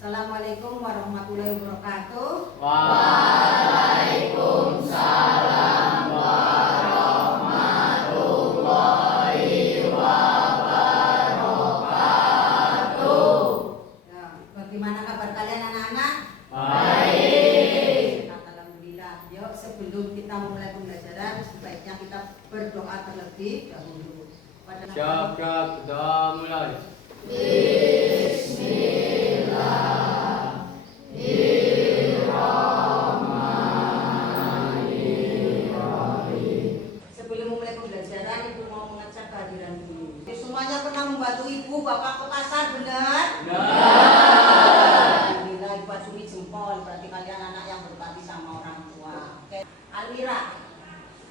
Assalamualaikum warahmatullahi wabarakatuh. Waalaikumsalam warahmatullahi wabarakatuh. Ya, bagaimana kabar kalian anak-anak? Baik. Alhamdulillah. Yuk, sebelum kita mulai pembelajaran, sebaiknya kita berdoa terlebih dahulu. Siap, kita mulai. Sebelum memulai pembelajaran, Ibu mau mengecek kehadiran dulu. Semuanya pernah membantu Ibu Bapak ke pasar, benar? Alhamdulillah, Ibu acungi jempol. Berarti kalian anak yang berbakti sama orang tua. Oke. Almira,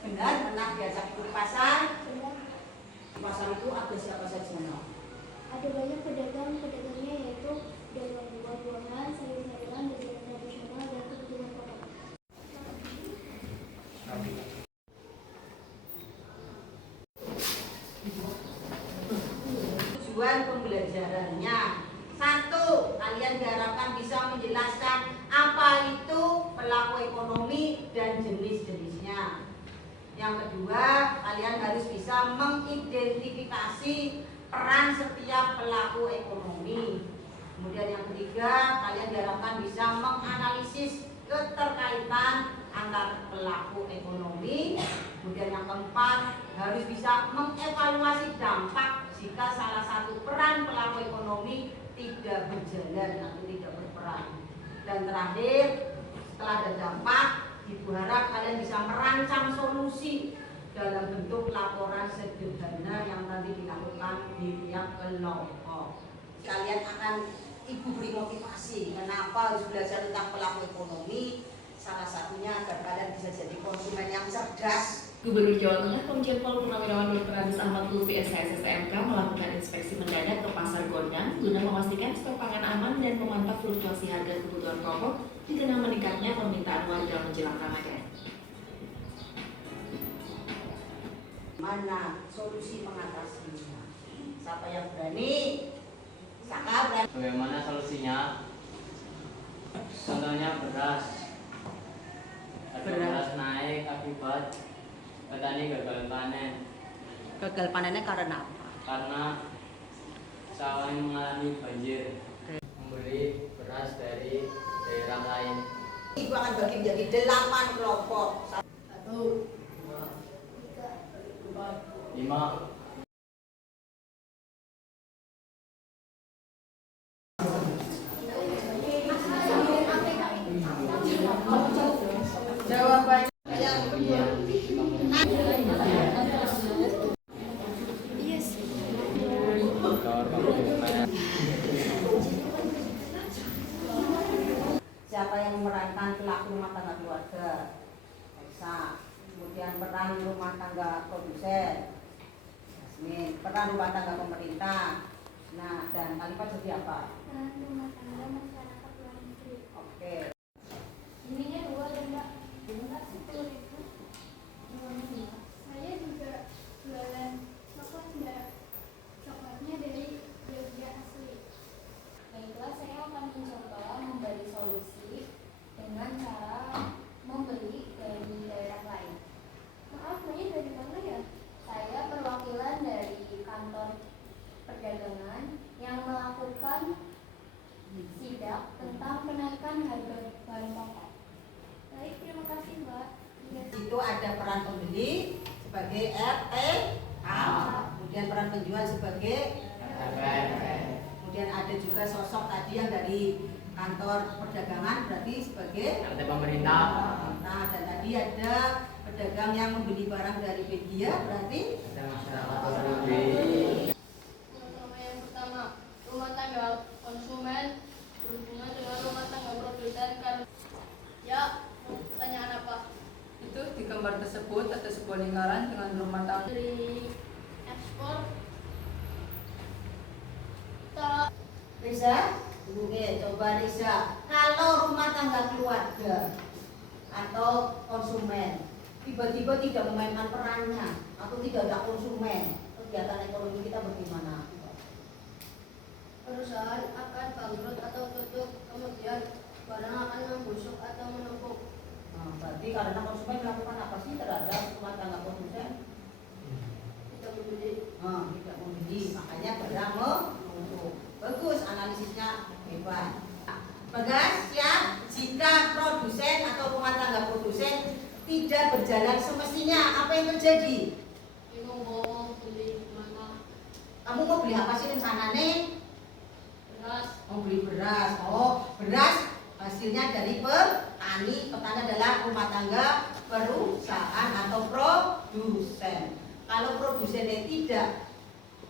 benar pernah diajak Ibu ke pasar? Di pasar itu ada siapa saja? Ada banyak pedagangnya yaitu dagang buah-buahan, sayur-sayuran, jajanan tradisional, dan kebutuhan pokok. Tujuan pembelajarannya, satu, kalian diharapkan bisa menjelaskan apa itu pelaku ekonomi dan jenis-jenisnya. Yang kedua, kalian harus bisa mengidentifikasi peran setiap pelaku ekonomi. Kemudian yang ketiga, kalian diharapkan bisa menganalisis keterkaitan antar pelaku ekonomi. Kemudian yang keempat, harus bisa mengevaluasi dampak jika salah satu peran pelaku ekonomi tidak berjalan atau tidak berperan. Dan terakhir, setelah ada dampak, Ibu harap kalian bisa merancang solusi dalam bentuk laporan sederhana yang nanti dilakukan di tiap kelompok. Kalian akan Ibu beri motivasi kenapa harus belajar tentang pelaku ekonomi. Salah satunya agar kalian bisa jadi konsumen yang cerdas. Gubernur Jawa Tengah Komjen Pol Purnawirawan Dr. Andes Ahmad Lutfi SHSSMK melakukan inspeksi mendadak ke Pasar Gondang guna memastikan stok pangan aman dan memantau fluktuasi harga kebutuhan pokok di tengah meningkatnya permintaan warga menjelang Ramadan. Mana solusi mengatasinya? Siapa yang berani? Saka berani. Bagaimana solusinya? Contohnya beras. Harga beras naik akibat petani gagal panen. Gagal panennya karena apa? Karena sawah yang mengalami banjir. Membeli beras dari daerah lain. Ibu akan bagi menjadi 8 kelompok. 1, 2, 3, 4, 5. jawabannya siapa yang memerankan pelaku rumah tangga keluarga? Elsa. Kemudian peran rumah tangga produsen, Yasmin. Peran rumah tangga pemerintah. Nah, dan Khalifah jadi apa? Peran rumah tangga masyarakat luar negeri. Oke. Ininya 2 dan Mbak. Mbak 10.000. Saya juga jualan coklat Mbak. Coklatnya dari Jogja asli. Baiklah, saya akan mencoba memberi solusi dengan cara membeli dari daerah lain. Maaf, Mbaknya dari mana ya? Saya perwakilan dari kantor perdagangan yang melakukan sidak tentang kenaikan harga bahan pokok. Baik, terima kasih Mbak. Itu ada peran pembeli sebagai RT, kemudian peran penjual sebagai kemudian ada juga sosok tadi yang dari kantor perdagangan berarti sebagai Pemerintah. Nah, dan tadi ada pedagang yang membeli barang dari media berarti Ada masyarakat. Yang pertama, rumah tangga konsumen berhubungan dengan rumah tangga produsen. Ya, pertanyaan apa? Itu di gambar tersebut ada sebuah lingkaran dengan rumah tangga. Dari ekspor. Reza, oke, coba Reza. Kalau rumah tangga keluarga atau konsumen tiba-tiba tidak memainkan perannya atau tidak ada konsumen, kegiatan ekonomi kita bagaimana? Perusahaan akan bangkrut atau tutup. Hebat. Bagas, siap. Jika produsen atau rumah tangga produsen tidak berjalan semestinya, apa yang terjadi? Bingung mau beli mana? Kamu mau beli apa sih rencananya? Beras. Mau beli beras. Oh, beras hasilnya dari petani. Petani adalah rumah tangga, perusahaan atau produsen. Kalau produsennya tidak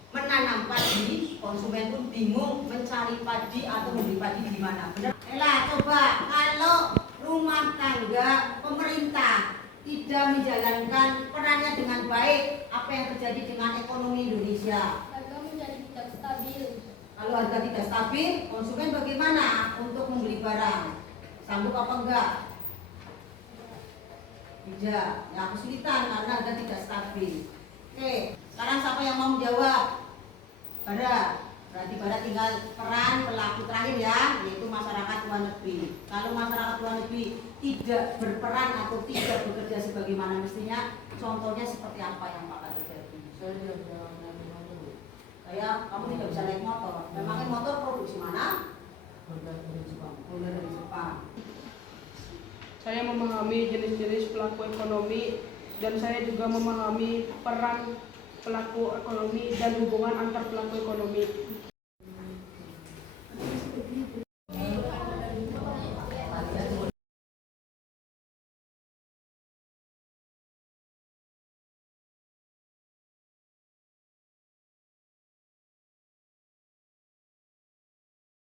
menanam padi, konsumen pun bingung mencari padi atau membeli padi di mana. Benar? Ella, coba kalau rumah tangga pemerintah tidak menjalankan perannya dengan baik, apa yang terjadi dengan ekonomi Indonesia? Harga menjadi tidak stabil. Kalau harga tidak stabil, konsumen bagaimana untuk membeli barang? Sanggup apa enggak? Tidak, ya kesulitan karena harga tidak stabil. Oke, sekarang siapa yang mau menjawab? Bara, berarti Bara tinggal peran pelaku terakhir ya, yaitu masyarakat luar negeri. Kalau masyarakat luar negeri tidak berperan atau tidak bekerja sebagaimana mestinya, contohnya seperti apa yang bakal terjadi? Saya tidak pernah naik motor. Kayak kamu tidak bisa naik motor. Memangnya motor produksi mana? Produk dari Jepang. Produk dari Jepang. Saya memahami jenis-jenis pelaku ekonomi dan saya juga memahami peran pelaku ekonomi dan hubungan antar pelaku ekonomi.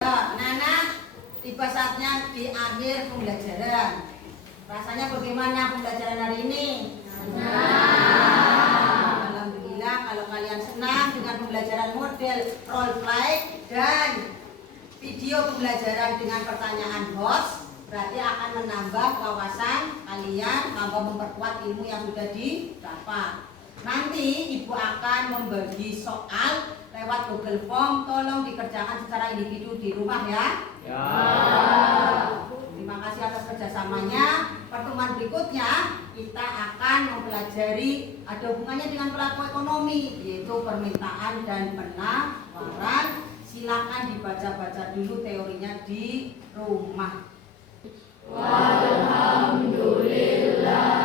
Nana, tiba saatnya di akhir pembelajaran. Rasanya bagaimana pembelajaran hari ini? Alhamdulillah kalau kalian senang dengan pembelajaran model role play dan video pembelajaran dengan pertanyaan host, berarti akan menambah wawasan kalian, tambah memperkuat ilmu yang sudah didapat. Nanti ibu akan membagi soal lewat Google Form, tolong dikerjakan secara individu di rumah ya. Ya. Terima kasih atas kerjasamanya. Pertemuan berikutnya kita akan mempelajari ada hubungannya dengan pelaku ekonomi, yaitu permintaan dan penawaran. Silakan dibaca-baca dulu teorinya di rumah. Walhamdulillah.